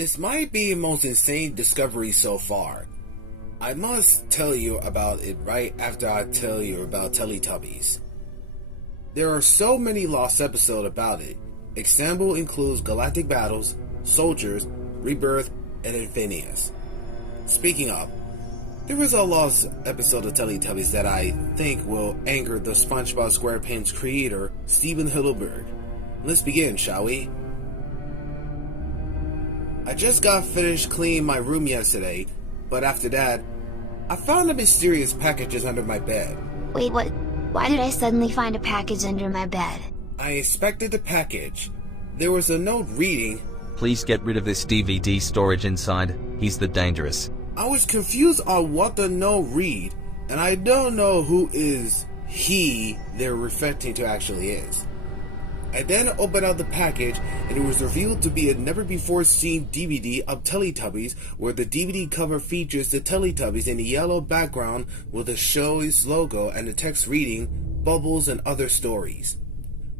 This might be the most insane discovery so far. I must tell you about it right after I tell you about Teletubbies. There are so many lost episodes about it. Example includes Galactic Battles, Soldiers, Rebirth, and Infinius. Speaking of, there was a lost episode of Teletubbies that I think will anger the SpongeBob SquarePants creator, Steven Hillenburg. Let's begin, shall we? I just got finished cleaning my room yesterday, but after that, I found a mysterious packages under my bed. Wait, what? Why did I suddenly find a package under my bed? I inspected the package. There was a note reading, "Please get rid of this DVD storage inside, he's the dangerous." I was confused on what the note read, and I don't know who is he they're referring to actually is. I then opened out the package, and it was revealed to be a never-before-seen DVD of Teletubbies, where the DVD cover features the Teletubbies in a yellow background with the show's logo and the text reading, "Bubbles and Other Stories."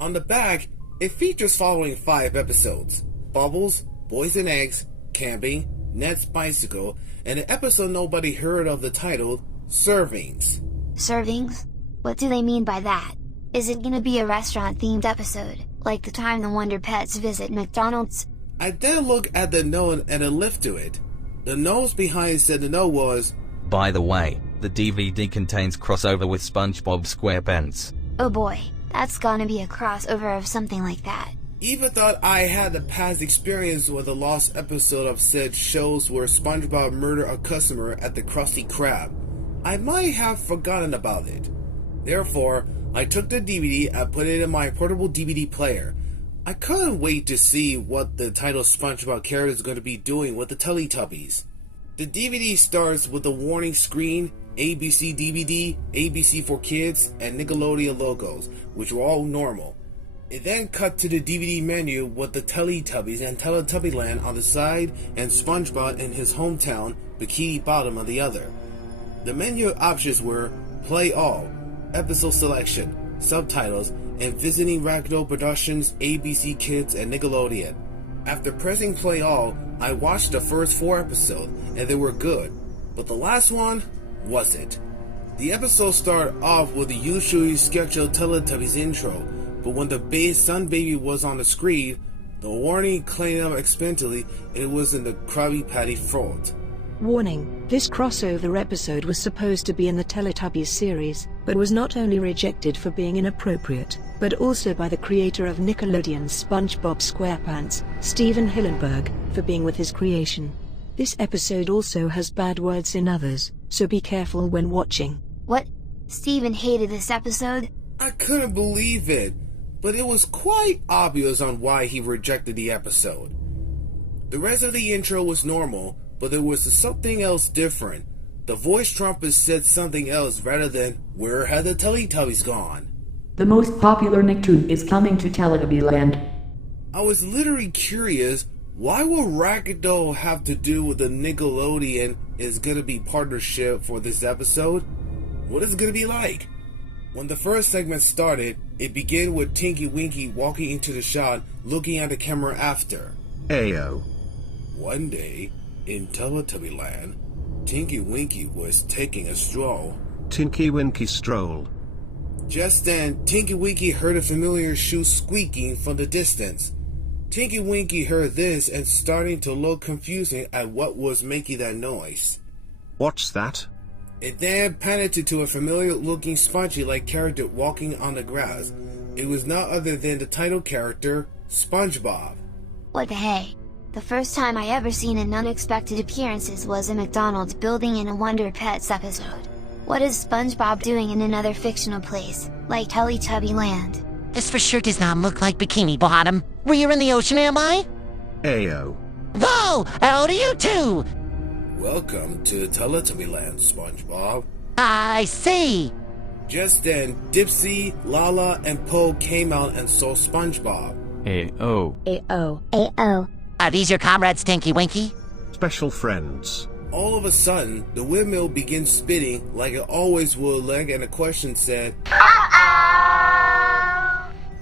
On the back, it features following 5 episodes: Bubbles, Boys and Eggs, Camping, Ned's Bicycle, and an episode nobody heard of the title, Servings. Servings? What do they mean by that? Is it gonna be a restaurant-themed episode, like the time the Wonder Pets visit McDonald's? I then looked at the note and a link to it. The notes behind said the note was, "By the way, the DVD contains crossover with SpongeBob SquarePants." Oh boy, that's gonna be a crossover of something like that. Even thought I had a past experience with a lost episode of said shows where SpongeBob murdered a customer at the Krusty Krab. I might have forgotten about it. Therefore, I took the DVD and put it in my portable DVD player. I couldn't wait to see what the title SpongeBob character is going to be doing with the Teletubbies. The DVD starts with a warning screen, ABC DVD, ABC for Kids, and Nickelodeon logos, which were all normal. It then cut to the DVD menu with the Teletubbies and Teletubbyland on the side and SpongeBob in his hometown, Bikini Bottom on the other. The menu options were Play All, Episode Selection, Subtitles, and Visiting Ragdoll Productions, ABC Kids, and Nickelodeon. After pressing Play All, I watched the first 4 episodes, and they were good, but the last one wasn't. The episode started off with the usually scheduled Teletubbies intro, but when the sun baby was on the screen, the warning claimed up expectantly it was in the Krabby Patty fault. Warning: this crossover episode was supposed to be in the Teletubbies series, but was not only rejected for being inappropriate, but also by the creator of Nickelodeon's SpongeBob SquarePants, Steven Hillenburg, for being with his creation. This episode also has bad words in others, so be careful when watching. What? Steven hated this episode? I couldn't believe it, but it was quite obvious on why he rejected the episode. The rest of the intro was normal, but there was something else different. The voice trumpet said something else rather than, "Where had the Teletubbies gone?" The most popular Nicktoon is coming to Teletubbyland. I was literally curious, why will Ragdoll have to do with the Nickelodeon is gonna be partnership for this episode? What is it gonna be like? When the first segment started, it began with Tinky Winky walking into the shot, looking at the camera after. Ayo. One day, in Teletubbyland, Tinky Winky was taking a stroll. Tinky Winky stroll. Just then, Tinky Winky heard a familiar shoe squeaking from the distance. Tinky Winky heard this and starting to look confusing at what was making that noise. What's that? It then panned to a familiar-looking spongy-like character walking on the grass. It was none other than the title character, SpongeBob. What the hey? The first time I ever seen an unexpected appearances was a McDonald's building in a Wonder Pets episode. What is SpongeBob doing in another fictional place, like Teletubbyland? This for sure does not look like Bikini Bottom. Were you in the ocean, am I? Ayo. Whoa! How do you too? Welcome to Teletubbyland, SpongeBob. I see. Just then, Dipsy, Lala, and Poe came out and saw SpongeBob. Ayo. Ayo. Ayo. Are these your comrades, Tinky Winky? Special friends. All of a sudden, the windmill begins spinning like it always would, and a question said,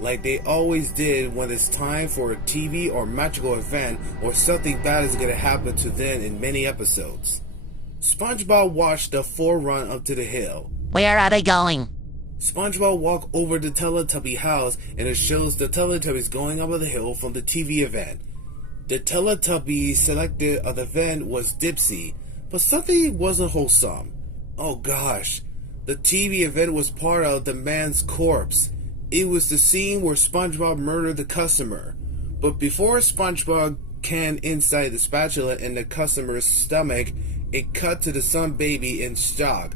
like they always did when it's time for a TV or magical event or something bad is going to happen to them in many episodes. SpongeBob watched the full run up to the hill. Where are they going? SpongeBob walked over the Teletubby house and it shows the Teletubbies going up the hill from the TV event. The Teletubby selected of the event was Dipsy, but something wasn't wholesome. Oh gosh, the TV event was part of the man's corpse. It was the scene where SpongeBob murdered the customer. But before SpongeBob can inside the spatula in the customer's stomach, it cut to the sun baby in shock,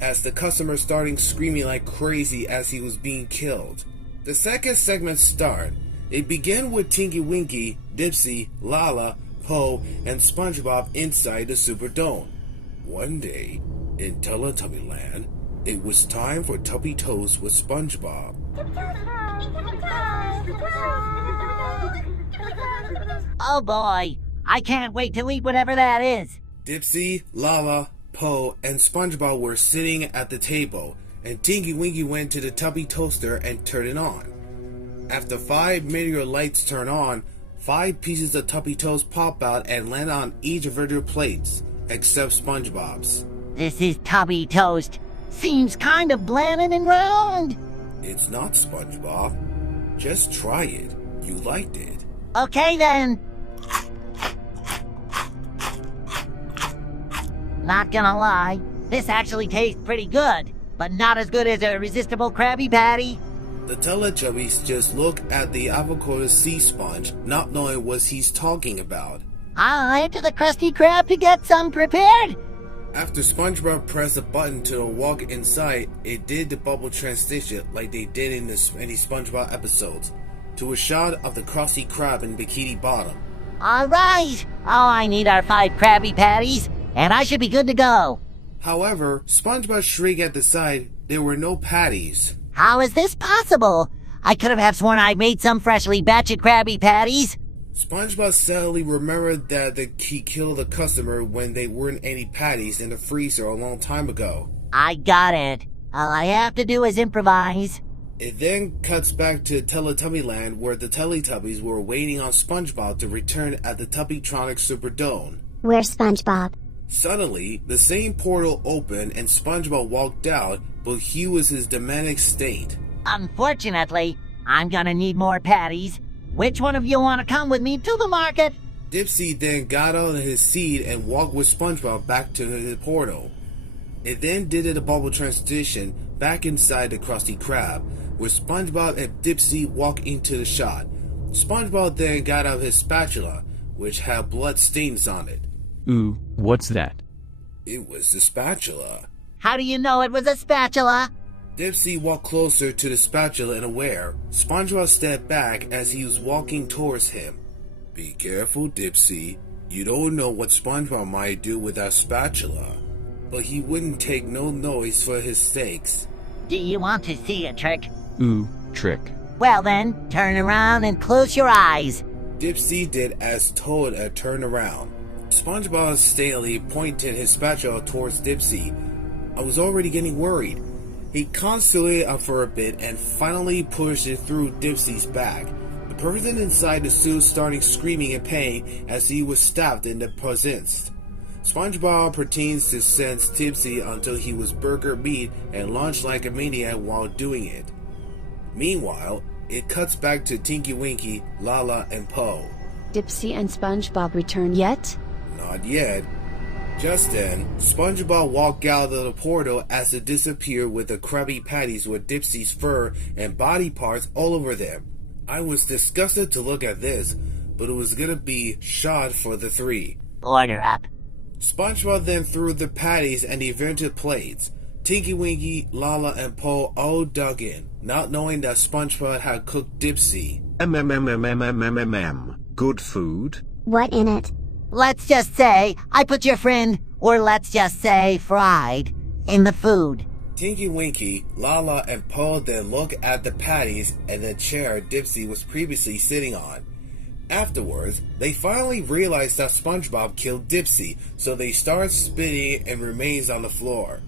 as the customer starting screaming like crazy as he was being killed. The second segment started. It began with Tinky Winky, Dipsy, Lala, Po, and SpongeBob inside the Superdome. One day, in Teletubbyland, it was time for Tubby Toast with SpongeBob. Oh boy, I can't wait to eat whatever that is. Dipsy, Lala, Po, and SpongeBob were sitting at the table, and Tinky Winky went to the Tubby toaster and turned it on. After 5 meteor lights turn on, 5 pieces of Tubby toast pop out and land on each of their plates, except SpongeBob's. This is Tubby toast. Seems kind of bland and round. It's not, SpongeBob. Just try it. You liked it. Okay then. Not gonna lie, this actually tastes pretty good, but not as good as a irresistible Krabby Patty. The Teletubbies just look at the avocado sea sponge, not knowing what he's talking about. I'll head to the Krusty Krab to get some prepared. After SpongeBob pressed a button to walk inside, it did the bubble transition like they did in any SpongeBob episodes, to a shot of the Krusty Krab in Bikini Bottom. Alright, all I need are 5 Krabby Patties, and I should be good to go. However, SpongeBob shrieked at the side, there were no patties. How is this possible? I could have sworn I made some freshly batched Krabby Patties. SpongeBob sadly remembered that he killed a customer when there weren't any patties in the freezer a long time ago. I got it. All I have to do is improvise. It then cuts back to Teletubbyland, where the Teletubbies were waiting on SpongeBob to return at the Tubbytronic Superdome. Where's SpongeBob? Suddenly, the same portal opened and SpongeBob walked out, but he was his demonic state. Unfortunately, I'm gonna need more patties. Which one of you want to come with me to the market? Dipsy then got out of his seat and walked with SpongeBob back to the portal. It then did a bubble transition back inside the Krusty Krab, where SpongeBob and Dipsy walked into the shot. SpongeBob then got out his spatula, which had blood stains on it. Ooh, what's that? It was the spatula. How do you know it was a spatula? Dipsy walked closer to the spatula and aware. SpongeBob stepped back as he was walking towards him. Be careful, Dipsy. You don't know what SpongeBob might do with that spatula. But he wouldn't take no noise for his sakes. Do you want to see a trick? Ooh, trick. Well then, turn around and close your eyes. Dipsy did as told and turned around. SpongeBob staley pointed his spatula towards Dipsy. I was already getting worried. He concentrated up for a bit and finally pushed it through Dipsy's back. The person inside the suit started screaming in pain as he was stabbed in the presence. SpongeBob pretends to sense Dipsy until he was burger meat and launched like a maniac while doing it. Meanwhile, it cuts back to Tinky Winky, Lala, and Po. Dipsy and SpongeBob return yet? Not yet. Just then, SpongeBob walked out of the portal as it disappeared with the Krabby Patties with Dipsy's fur and body parts all over them. I was disgusted to look at this, but it was gonna be shot for the 3. Order up. SpongeBob then threw the patties and the invented plates. Tinky Winky, Lala, and Po all dug in, not knowing that SpongeBob had cooked Dipsy. Good food? What in it? Let's just say I put your friend, or let's just say fried, in the food. Tinky Winky, Lala, and Po then look at the patties and the chair Dipsy was previously sitting on. Afterwards, they finally realize that SpongeBob killed Dipsy, so they start spitting and remains on the floor.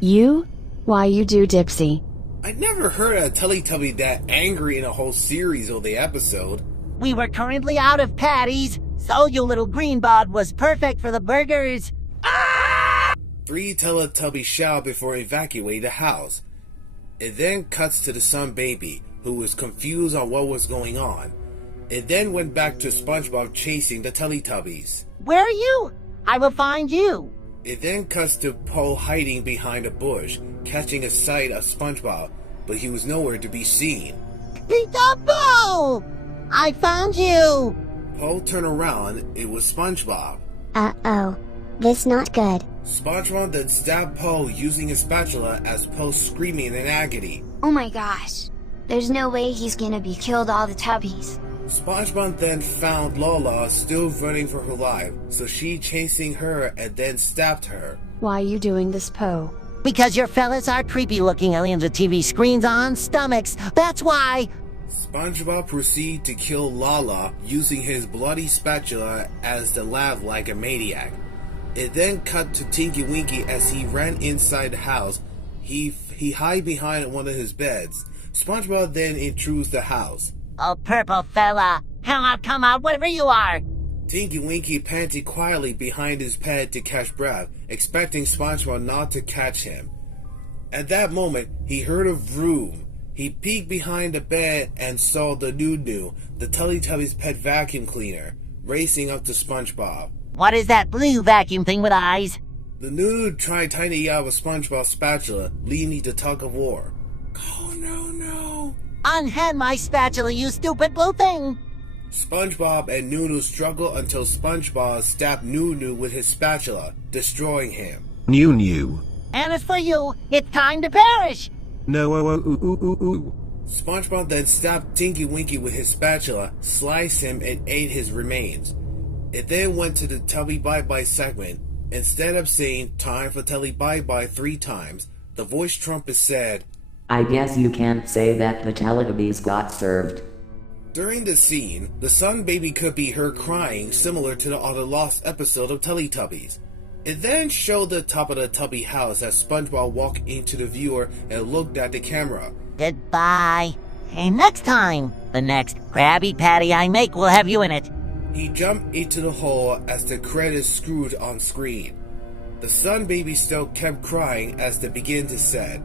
You? Why you do, Dipsy? I never heard a Teletubby that angry in a whole series or the episode. We were currently out of patties, so you little green bod was perfect for the burgers. 3 Teletubbies shout before evacuating the house. It then cuts to the Sun Baby, who was confused on what was going on. It then went back to SpongeBob chasing the Teletubbies. Where are you? I will find you. It then cuts to Po hiding behind a bush, catching a sight of SpongeBob, but he was nowhere to be seen. Peekaboo! I found you! Po turned around, it was SpongeBob. Uh-oh. This not good. SpongeBob then stabbed Po using his spatula as Po screaming in agony. Oh my gosh. There's no way he's gonna be killed all the Tubbies. SpongeBob then found Lola still running for her life, so she chasing her and then stabbed her. Why you doing this, Poe? Because your fellas are creepy looking aliens with TV screens on stomachs. That's why. SpongeBob proceeded to kill Lala using his bloody spatula as the laugh like a maniac. It then cut to Tinky Winky as he ran inside the house. He hid behind one of his beds. SpongeBob then intrudes the house. Oh, purple fella. Come out, whatever you are. Tinky Winky panted quietly behind his bed to catch breath, expecting SpongeBob not to catch him. At that moment, he heard a vroom. He peeked behind the bed and saw the Nunu, the Teletubbies' pet vacuum cleaner, racing up to SpongeBob. What is that blue vacuum thing with eyes? The Nunu tried tightening out with SpongeBob's spatula, leading to tug of war. Oh no. Unhand my spatula, you stupid blue thing! SpongeBob and Nunu struggle until SpongeBob stabbed Nunu with his spatula, destroying him. New. And as for you, it's time to perish! No. SpongeBob then stabbed Tinky Winky with his spatula, sliced him, and ate his remains. It then went to the Tubby Bye-Bye segment. Instead of saying, "Time for Telly Bye-Bye" 3 times, the voice trumpet said, I guess you can't say that the Teletubbies got served. During the scene, the Sun Baby could be heard crying, similar to the other lost episode of Teletubbies. It then showed the top of the Tubby house as SpongeBob walked into the viewer and looked at the camera. Goodbye. And next time, the next Krabby Patty I make will have you in it. He jumped into the hole as the credits screwed on screen. The Sun Baby still kept crying as they began to set.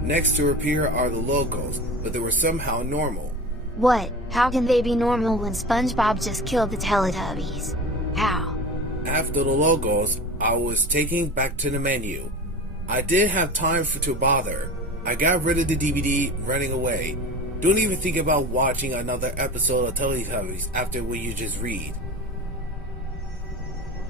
Next to appear are the logos, but they were somehow normal. What? How can they be normal when SpongeBob just killed the Teletubbies? How? After the logos, I was taken back to the menu. I didn't have time to bother. I got rid of the DVD, running away. Don't even think about watching another episode of Teletubbies after what you just read.